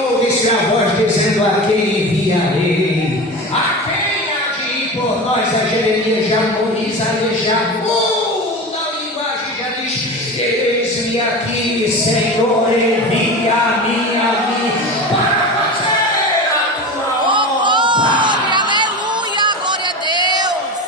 Ouve-se a voz dizendo: a quem enviarei? A quem há de ir por nós? A Jeremias já harmoniza, já muda a linguagem, já diz: eis-me aqui, Senhor, envia-me a mim para fazer a tua obra. Aleluia, glória a Deus.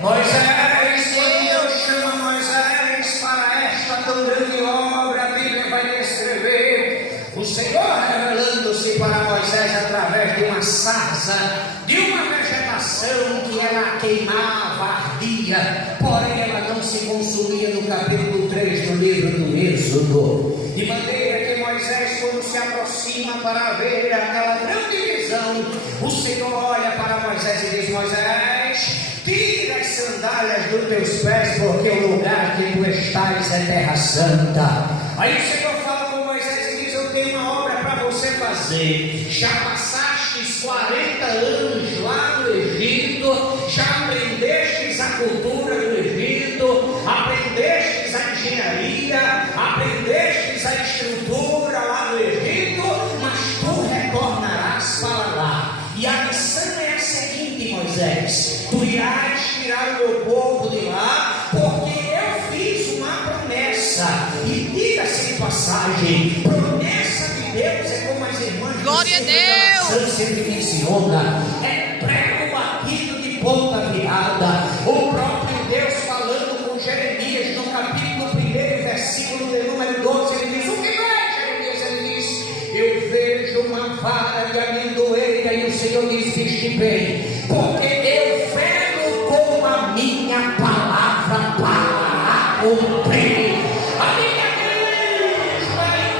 Moisés, quando Deus chama Moisés para esta tão grande obra, a Bíblia vai descrever o Senhor revelando-se para Moisés através de uma sarça, de uma vegetação que ela queimava, ardia, porém ela não se consumia, no capítulo 3 do livro do Êxodo. De maneira que Moisés, quando se aproxima para ver aquela grande visão, o Senhor olha para Moisés e diz: Moisés, tira as sandálias dos teus pés, porque o lugar que tu estás é terra santa. Aí o Senhor fala com Moisés e diz: eu tenho uma obra para você fazer. Já passastes 40 anos lá no Egito, já aprendestes a cultura do Egito, aprendestes a engenharia, aprendestes a estrutura lá no Egito, mas tu retornarás para lá. E a missão é a seguinte, Moisés: tu irás tirar o meu povo de lá, porque eu fiz uma promessa. E diga-se de passagem, promessa de Deus é como as irmãs Glória a Deus. sempre menciona, é prego batido de ponta virada. O próprio Deus falando com Jeremias no capítulo 1, versículo de número 12, ele diz: o que é, Jeremias? Ele diz: eu vejo uma vara de amendoeira. E o Senhor diz: viste bem, porque eu velo com a minha palavra para cumprir. A minha Deus vai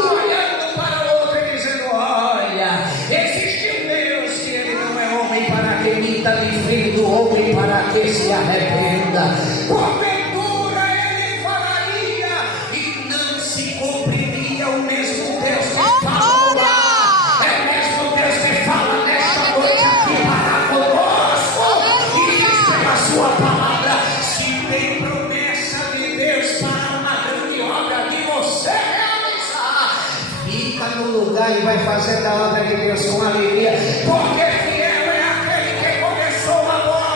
olhando para o outro e dizendo: olha, existe um Deus que ele não é homem para que minta, nem filho do homem para que se arrependa. Porventura ele falaria e não se cumpriria. O mesmo Deus que fala lá é o mesmo Deus que fala nesta noite aqui para conosco e diz pela sua palavra: se tem promessa de Deus para uma grande obra de você realizar, fica no lugar e vai fazer da obra de Deus com alegria, porque fiel é aquele que começou a boa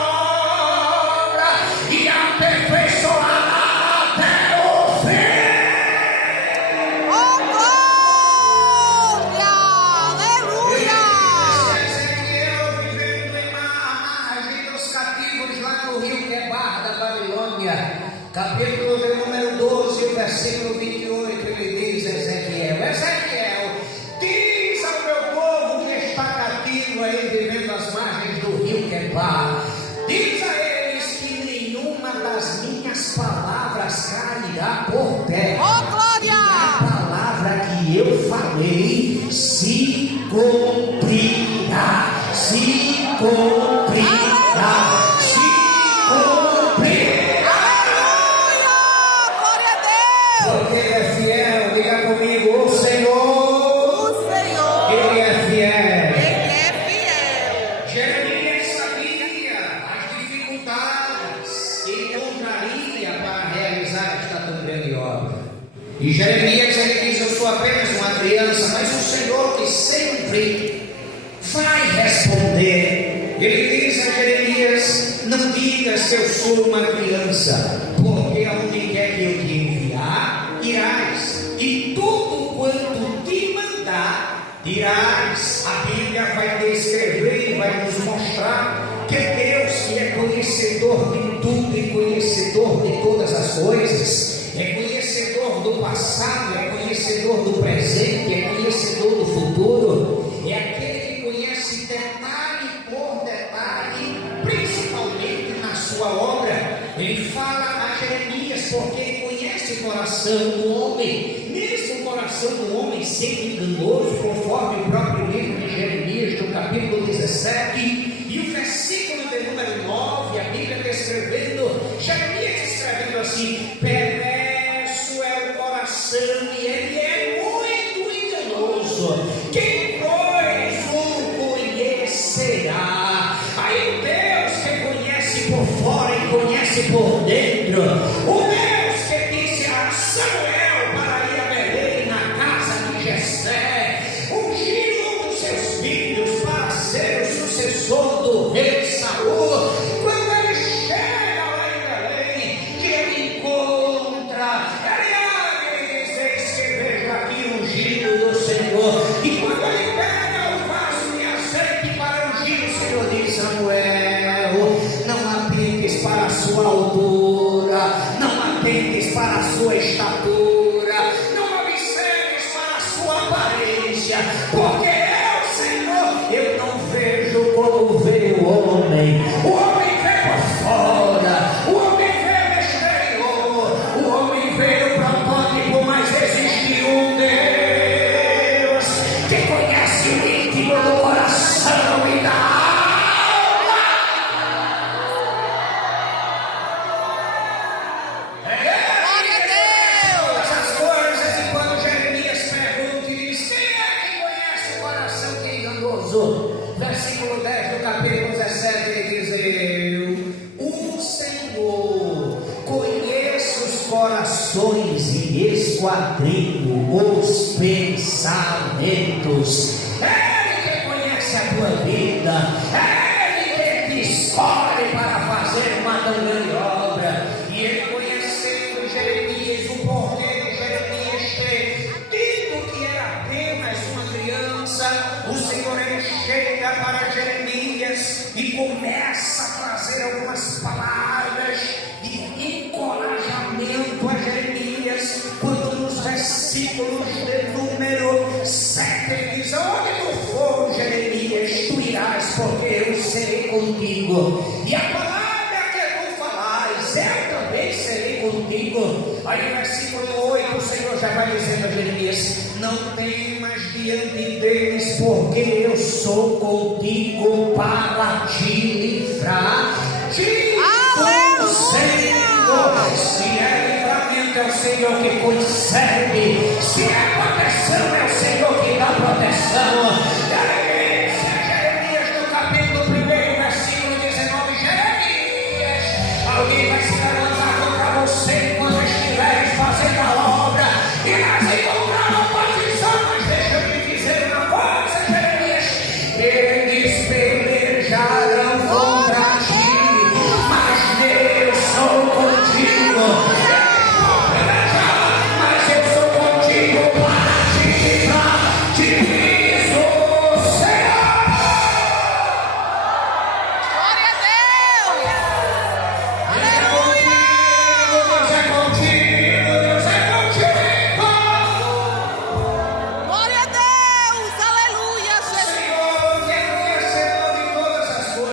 obra e aperfeiçoará até o fim. Glória, aleluia. Ezequiel vivendo em margem dos cativos lá no rio Quebar da Babilônia, capítulo de número 12, versículo 28, ele diz: Ezequiel, diz ao meu povo que está cativo aí vivendo às margens do rio Quebar, diz a eles que nenhuma das minhas palavras cairá por terra. E a palavra que eu falei se cumprirá, se cumprirá, se cumprirá. Aleluia, glória a Deus. Porque ele é fiel. Diga comigo: o Senhor, O Senhor, ele é fiel. Ele é fiel. Jeremias sabia as dificuldades que encontraria para realizar esta tão grande obra. E Jeremias, ele diz: eu sou apenas uma criança, mas o Senhor que sempre vai responder. Ele diz a Jeremias: não digas que eu sou uma criança, porque aonde quer que eu te enviar, irás, e tudo quanto te mandar, dirás. A Bíblia vai descrever e vai nos mostrar que Deus, que é conhecedor de tudo e conhecedor de todas as coisas, é conhecedor do passado, é conhecedor do presente, é conhecedor do futuro, é aquele que conhece detalhe por detalhe, principalmente na sua obra. Ele fala a Jeremias porque ele conhece o coração do homem, mesmo o coração do homem sempre enganoso, conforme o próprio livro de Jeremias, no capítulo 17, e o versículo de número 9, a Bíblia descrevendo, Jeremias escrevendo assim: perverso é o coração e ele é muito enganoso, quem pois o conhecerá? Aí o Deus que conhece por fora e conhece por dentro, o Deus que disse: assim Samuel para ir a Belém, na casa de Jessé, ungiu um dos seus filhos para ser o sucessor do rei Saul. Quando ele chega lá em Belém, que ele encontra, ele diz: eis que vejo aqui o ungido do Senhor. E quando ele pega o vaso de azeite para ungir o Senhor, diz: Samuel, não atentes para a sua altura, não atentes para a sua estatura, não observes para a sua aparência, porque eu, Senhor, eu não vejo como vê o homem. O homem vê por fora, o homem vê no exterior, o homem vê o protótipo, mas existe um Deus que conhece o íntimo do coração e da alma. Glória a Deus. Todas as coisas, e quando Jeremias pergunta e diz: quem é que conhece o coração que é enganoso? Versículo 10 do capítulo 17, ele diz: o Senhor conhece os corações e esquadrinho os pensamentos. Ele que conhece a tua vida, ele que te escolhe para fazer uma tão grande obra. E ele conhecendo Jeremias, o porquê de Jeremias ter dito que era apenas uma criança, o Senhor ele chega para Jeremias e começa a trazer algumas palavras de encorajamento a Jeremias, quando nos versículos de número 7 ele diz: onde tu for, Jeremias, tu irás, porque eu serei contigo, e a palavra que tu falares, eu também serei contigo. Aí no versículo 8 o Senhor já vai dizendo a Jeremias: não temas diante deles, porque eu sou contigo para te livrar. Diz o Senhor: se é livramento, é o Senhor que concede, se é proteção, é o Senhor que dá proteção.